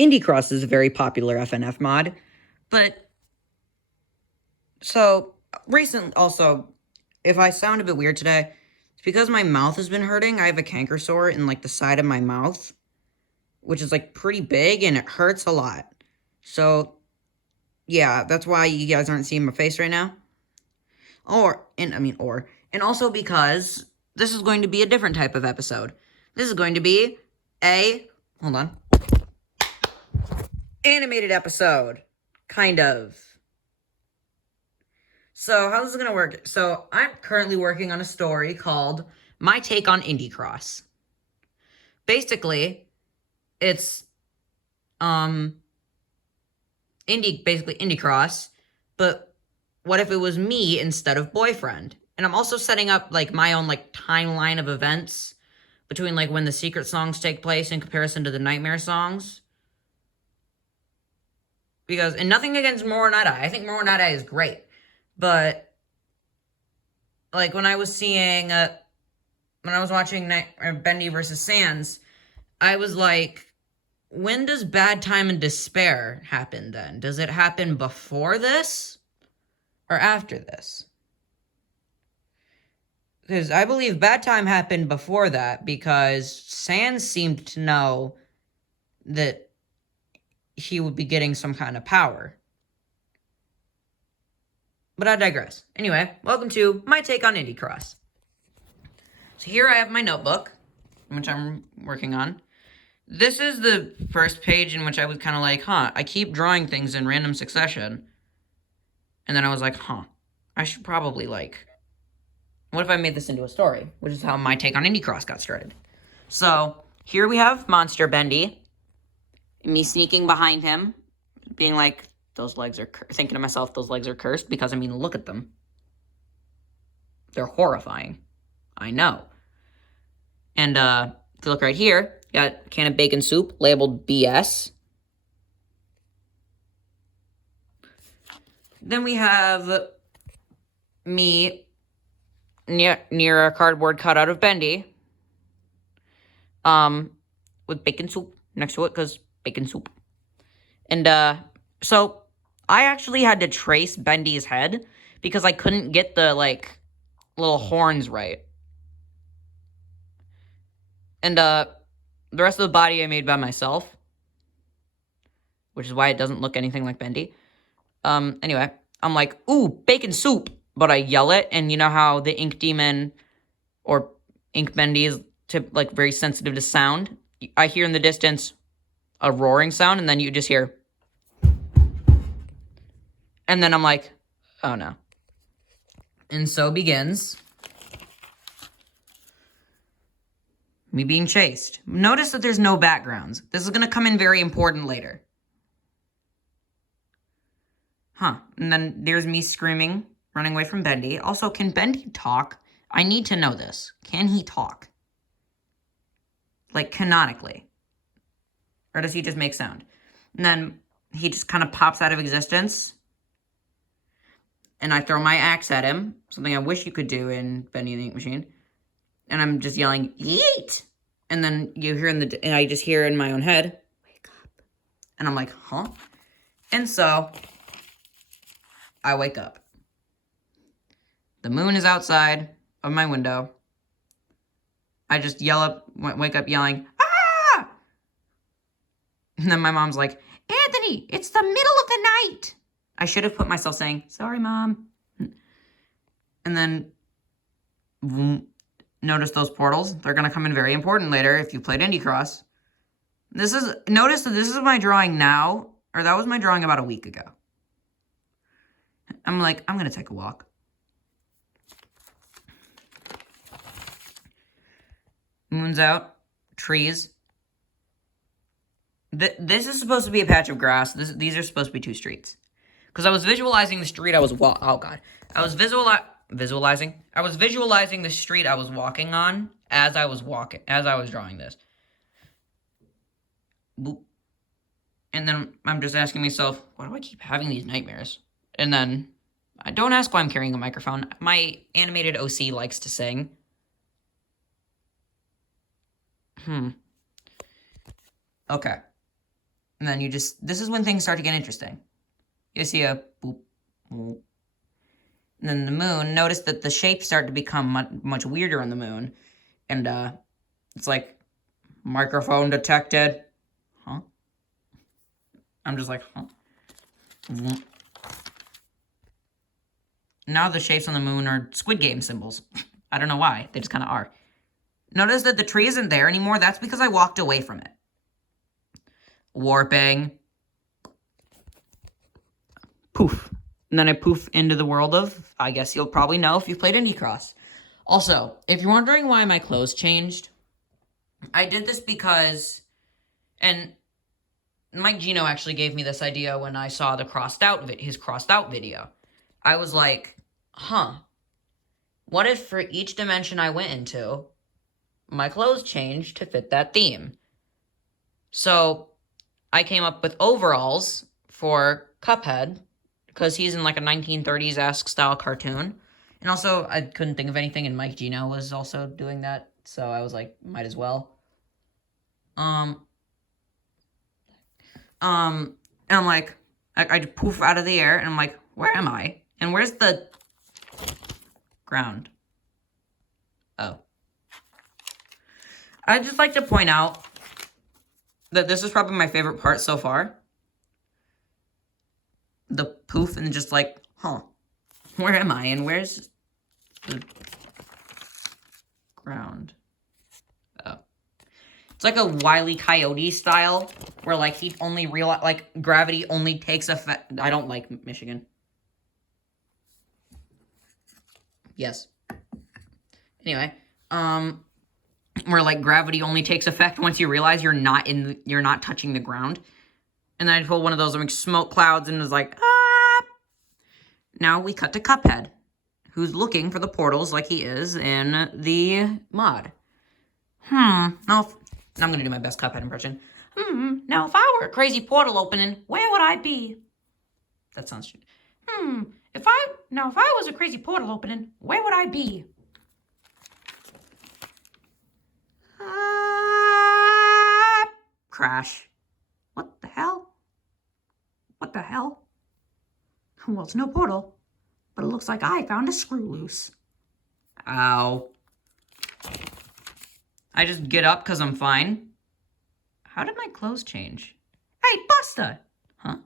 Indie Cross is a very popular FNF mod, but so recent also, if I sound a bit weird today, it's because my mouth has been hurting. I have a canker sore in like the side of my mouth, which is like pretty big and it hurts a lot. So yeah, that's why you guys aren't seeing my face right now. And also because this is going to be a different type of episode. This is going to be hold on, animated episode, kind of. So how this is going to work, so I'm currently working on a story called My Take on Indie Cross. Basically, it's, Indie Cross, but what if it was me instead of boyfriend? And I'm also setting up, like, my own, like, timeline of events between, like, when the secret songs take place in comparison to the nightmare songs. Because, and nothing against Moronada. I think Moronada is great. But, like, when I was watching Bendy versus Sans, I was like, when does Bad Time and Despair happen then? Does it happen before this or after this? Because I believe Bad Time happened before that because Sans seemed to know that he would be getting some kind of power. But I digress. Anyway, welcome to My Take on Indie Cross. So here I have my notebook, which I'm working on. This is the first page in which I was kind of like, I keep drawing things in random succession. And then I was like, I should probably, like, what if I made this into a story? Which is how My Take on Indie Cross got started. So here we have Monster Bendy. Me sneaking behind him, being like, those legs are, thinking to myself, those legs are cursed, because, I mean, look at them. They're horrifying. I know. And, if you look right here, got a can of bacon soup labeled BS. Then we have me near a cardboard cutout of Bendy, with bacon soup next to it, because bacon soup. And, so I actually had to trace Bendy's head because I couldn't get the, like, little horns right. And, the rest of the body I made by myself, which is why it doesn't look anything like Bendy. Anyway, I'm like, ooh, bacon soup, but I yell it, and you know how the Ink Demon or Ink Bendy is, like, very sensitive to sound? I hear in the distance a roaring sound, and then you just hear, and then I'm like, oh no. And so begins me being chased. Notice that there's no backgrounds. This is going to come in very important later. And then there's me screaming, running away from Bendy. Also, can Bendy talk? I need to know this. Can he talk? Like, canonically. Or does he just make sound? And then he just kind of pops out of existence. And I throw my axe at him. Something I wish you could do in Bendy and the Ink Machine. And I'm just yelling, yeet! And then you hear and I just hear in my own head, wake up. And I'm like, huh? And so I wake up. The moon is outside of my window. I just wake up yelling, ah! And then my mom's like, Anthony, it's the middle of the night. I should have put myself saying, sorry, Mom. And then, notice those portals. They're going to come in very important later if you played Indie Cross. Notice that this is my drawing now, or that was my drawing about a week ago. I'm like, I'm going to take a walk. Moon's out. Trees. This is supposed to be a patch of grass. These are supposed to be two streets. Because I was visualizing the street I was I was visualizing the street I was walking on as I was drawing this. Boop. And then I'm just asking myself, why do I keep having these nightmares? And then, don't ask why I'm carrying a microphone. My animated OC likes to sing. Okay. And then this is when things start to get interesting. You see a boop, boop. And then the moon, notice that the shapes start to become much weirder on the moon. And it's like, microphone detected. Huh? I'm just like, huh? Now the shapes on the moon are Squid Game symbols. I don't know why. They just kind of are. Notice that the tree isn't there anymore. That's because I walked away from it. Warping. Poof. And then I poof into the world of, I guess you'll probably know if you've played Indie Cross. Also, if you're wondering why my clothes changed, I did this because, and Mike Gino actually gave me this idea when I saw the his crossed out video. I was like, huh, what if for each dimension I went into, my clothes changed to fit that theme? So I came up with overalls for Cuphead, because he's in like a 1930s-esque style cartoon. And also, I couldn't think of anything, and Mike Gino was also doing that, so I was like, might as well. And I'm like, I poof out of the air, and I'm like, where am I? And where's the ground? Oh. I'd just like to point out that this is probably my favorite part so far. The poof and just like, huh, where am I? And where's the ground? Oh. It's like a Wile E. Coyote style, where like he only gravity only takes effect. I don't like Michigan. Yes. Anyway, where like gravity only takes effect once you realize you're not touching the ground. And then I pulled one of those like smoke clouds and was like, ah. Now we cut to Cuphead, who's looking for the portals like he is in the mod. Now I'm gonna do my best Cuphead impression. Now if I were a crazy portal opening, where would I be? That sounds stupid. If I was a crazy portal opening, where would I be? Crash. What the hell? What the hell? Well, it's no portal, but it looks like I found a screw loose. Ow. I just get up because I'm fine. How did my clothes change? Hey, Buster! Huh?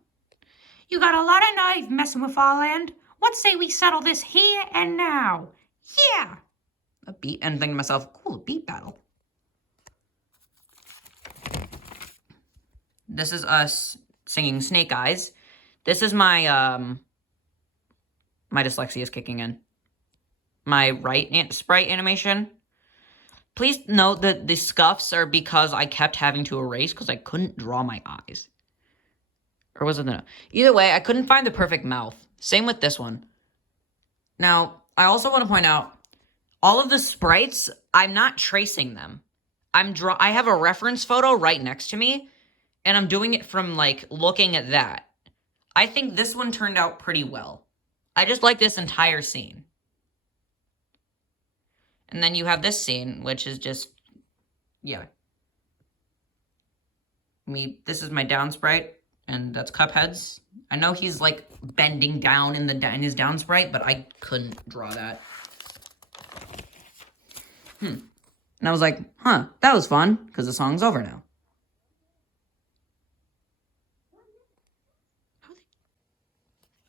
You got a lot of knife messing with our land. What say we settle this here and now? Yeah! A beat, and thinking to myself, cool, a beat battle. This is us singing Snake Eyes. This is my, my dyslexia is kicking in. My right sprite animation. Please note that the scuffs are because I kept having to erase because I couldn't draw my eyes. Or was it no? Either way, I couldn't find the perfect mouth. Same with this one. Now, I also want to point out, all of the sprites, I'm not tracing them. I have a reference photo right next to me, and I'm doing it from, like, looking at that. I think this one turned out pretty well. I just like this entire scene. And then you have this scene, which is just, yeah. This is my down sprite, and that's Cuphead's. I know he's, like, bending down in his down sprite, but I couldn't draw that. And I was like, huh, that was fun, because the song's over now.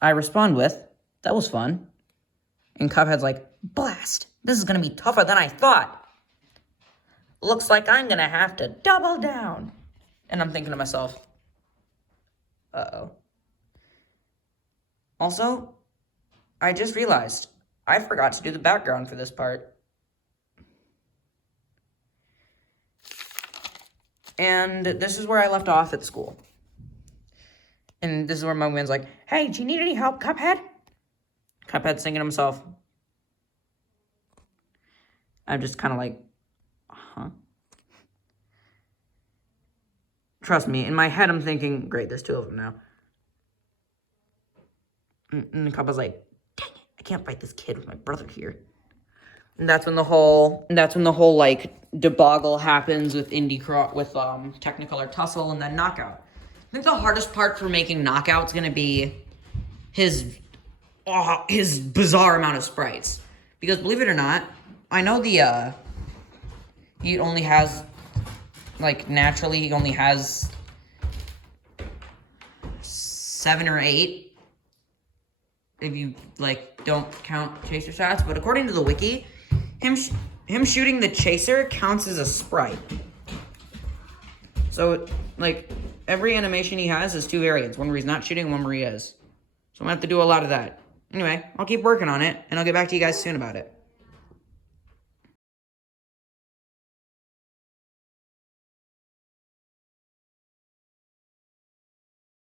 I respond with, that was fun. And Cuphead's like, blast, this is going to be tougher than I thought. Looks like I'm going to have to double down. And I'm thinking to myself, uh-oh. Also, I just realized I forgot to do the background for this part. And this is where I left off at school. And this is where my man's like, hey, do you need any help, Cuphead? Cuphead's thinking to himself. I'm just kind of like, huh? Trust me, in my head I'm thinking, great, there's two of them now. And Cuphead's like, dang it, I can't fight this kid with my brother here. And that's when the whole like debacle happens with Technicolor Tussle and then Knockout. think the hardest part for making Knockout's gonna be his bizarre amount of sprites. Because believe it or not, I know he only has, like, naturally he only has 7 or 8. If you, like, don't count chaser shots. But according to the wiki, him shooting the chaser counts as a sprite. So, like, every animation he has is 2 variants. One where he's not shooting, one where he is. So I'm going to have to do a lot of that. Anyway, I'll keep working on it, and I'll get back to you guys soon about it.